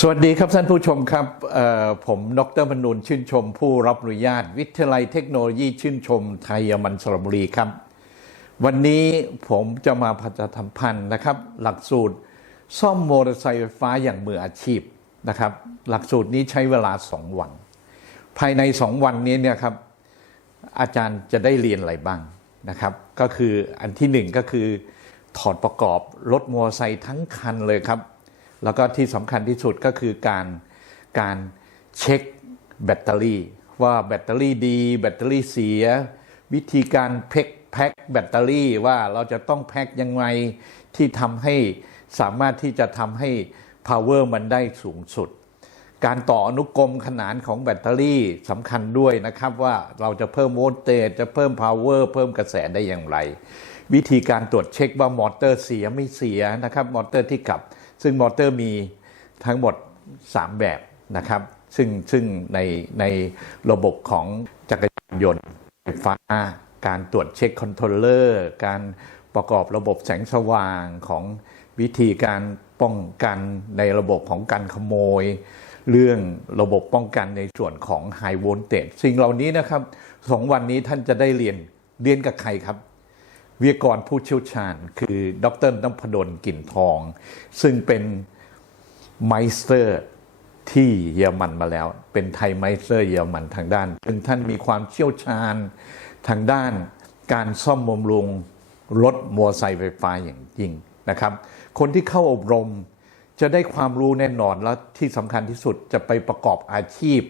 สวัสดีครับท่านผู้ชมครับผมดรมนูนชื่นชม ผู้รับอนุญาต วิทยาลัยเทคโนโลยีชื่นชม ไทยมันสระบุรีครับ วันนี้ผมจะมาพัฒนพันธ์นะครับ หลักสูตรซ่อมมอเตอร์ไซค์ไฟฟ้าอย่างมืออาชีพนะครับ หลักสูตรนี้ใช้เวลา 2 วัน ภายใน 2 วันนี้เนี่ยครับอาจารย์จะได้เรียนอะไรบ้างนะครับ ก็คืออันที่หนึ่งก็คือถอดประกอบรถมอเตอร์ไซค์ทั้งคันเลยครับ แล้วก็ที่สำคัญที่สุดก็คือการการเช็คแบตเตอรี่ ว่าแบตเตอรี่ดี แบตเตอรี่เสีย วิธีการแพ็คแพ็คแบตเตอรี่ว่าเราจะต้องแพ็คยังไงที่ทำให้สามารถที่จะทำให้ power มันได้สูงสุด การต่ออนุกรมขนานของแบตเตอรี่สำคัญด้วยนะครับว่าเราจะเพิ่มโวลเตจจะเพิ่ม power เพิ่มกระแสได้อย่างไร วิธีการตรวจเช็คว่ามอเตอร์เสียไม่เสียนะครับ มอเตอร์ที่ขับ ซึ่งมอเตอร์มีทั้งหมด 3 แบบนะครับ ซึ่งซึ่งในในระบบของจักรยานยนต์ไฟฟ้า การตรวจเช็คคอนโทรลเลอร์ การประกอบระบบแสงสว่างของวิธีการป้องกันในระบบของการขโมย เรื่องระบบป้องกันในส่วนของ High Voltage สิ่งเหล่านี้นะครับสองวันนี้ท่านจะได้เรียนเรียนกับใครครับ วิทยากรผู้เชี่ยวชาญ คือดรน้ำพดลกลิ่นทอง ซึ่งเป็นไมสเตอร์ที่เยอรมันมาแล้ว เป็นไทยไมสเตอร์เยอรมันทางด้านซึ่งท่านมีความเชี่ยวชาญทางด้านการซ่อมบำรุงรถมอเตอร์ไซค์ไฟฟ้าอย่างยิ่งนะครับ คนที่เข้าอบรมจะได้ความรู้แน่นอน แล้วที่สำคัญที่สุดจะไปประกอบอาชีพ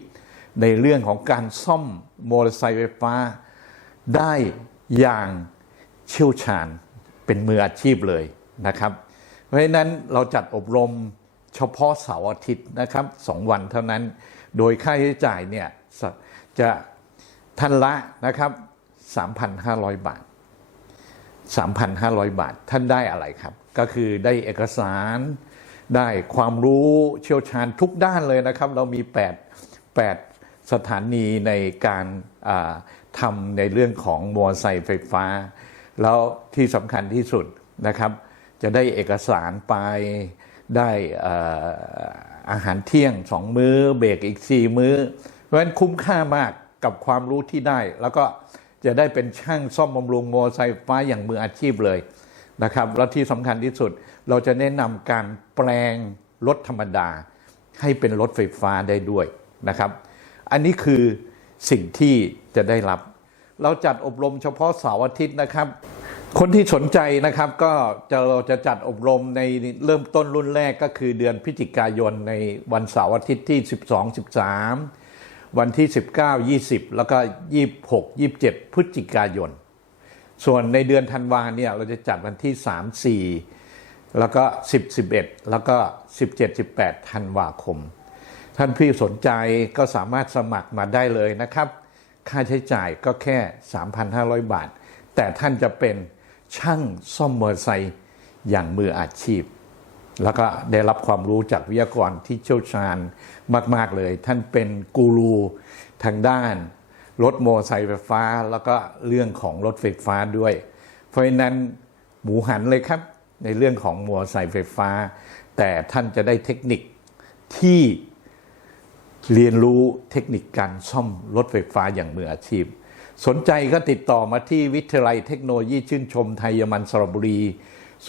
ในเรื่องของการซ่อมมอเตอร์ไซค์ไฟฟ้าได้อย่าง เชี่ยวชาญเป็นมืออาชีพเลยนะครับ เพราะฉะนั้นเราจัดอบรมเฉพาะเสาร์อาทิตย์นะครับสองวันเท่านั้น โดยค่าใช้จ่ายเนี่ยจะท่านละนะครับ 3,500 บาท 3,500 บาทท่านได้อะไรครับ ก็คือได้เอกสารได้ความรู้เชี่ยวชาญทุกด้านเลยนะครับ เรามี 8 8 สถานีในการทำในเรื่องของมอเตอร์ไซค์ไฟฟ้า แล้วที่สำคัญที่สุดนะครับ จะได้เอกสารไปได้อาหารเที่ยงสองมื้อ เบรกอีก4มื้อ เพราะฉะนั้นคุ้มค่ามากกับความรู้ที่ได้ แล้วก็จะได้เป็นช่างซ่อมบำรุงมอเตอร์ไซค์ฟ้าอย่างมืออาชีพเลยนะครับแล้วที่สำคัญที่สุดเราจะแนะนำการแปลงรถธรรมดา ให้เป็นรถไฟฟ้าได้ด้วยนะครับ อันนี้คือสิ่งที่จะได้รับ เราจัดอบรมเฉพาะเสาร์อาทิตย์นะครับ คนที่สนใจนะครับก็จะเราจะจัดอบรมในเริ่มต้นรุ่นแรกก็คือเดือนพฤศจิกายนในวันเสาร์อาทิตย์ที่ 12 13 วันที่ 19 20 แล้วก็ 26 27 พฤศจิกายน ส่วนในเดือนธันวาเนี่ยเราจะจัดวันที่ 3 4 แล้วก็ 10 11 แล้วก็ 17 18 ธันวาคม ท่านพี่สนใจก็สามารถสมัครมาได้เลยนะครับ ค่าใช้จ่ายก็แค่ 3,500 บาท แต่ท่านจะเป็นช่างซ่อมมอเตอร์ไซค์อย่างมืออาชีพ แล้วก็ได้รับความรู้จากวิทยากรที่เชี่ยวชาญมาก ๆ เลย ท่านเป็นกูรูทางด้าน รถมอเตอร์ไซค์ไฟฟ้า แล้วก็เรื่องของรถไฟฟ้าด้วย เพราะฉะนั้นหมูหันเลยครับในเรื่องของมอเตอร์ไซค์ไฟฟ้า แต่ท่านจะได้เทคนิคที่ เรียนรู้เทคนิคการซ่อมรถไฟฟ้าอย่างมืออาชีพ สนใจก็ติดต่อมาที่วิทยาลัยเทคโนโลยีชื่นชมไทยมันสระบุรี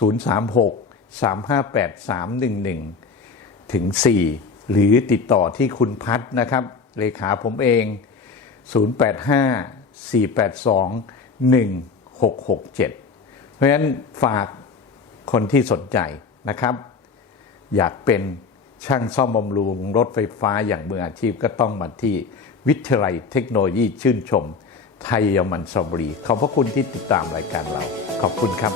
036 358 311 ถึง 4 หรือติดต่อที่คุณพัฒนะครับ เลขาผมเอง 085 482 1667 เพราะฉะนั้นฝากคนที่สนใจนะครับ อยากเป็น ช่างซ่อมบำรุงรถไฟฟ้าอย่างมืออาชีพก็ต้องมาที่วิทยาลัยเทคโนโลยีชื่นชม ไทยยมันซอมบรีขอบพระคุณที่ติดตามรายการเรา ขอบคุณครับ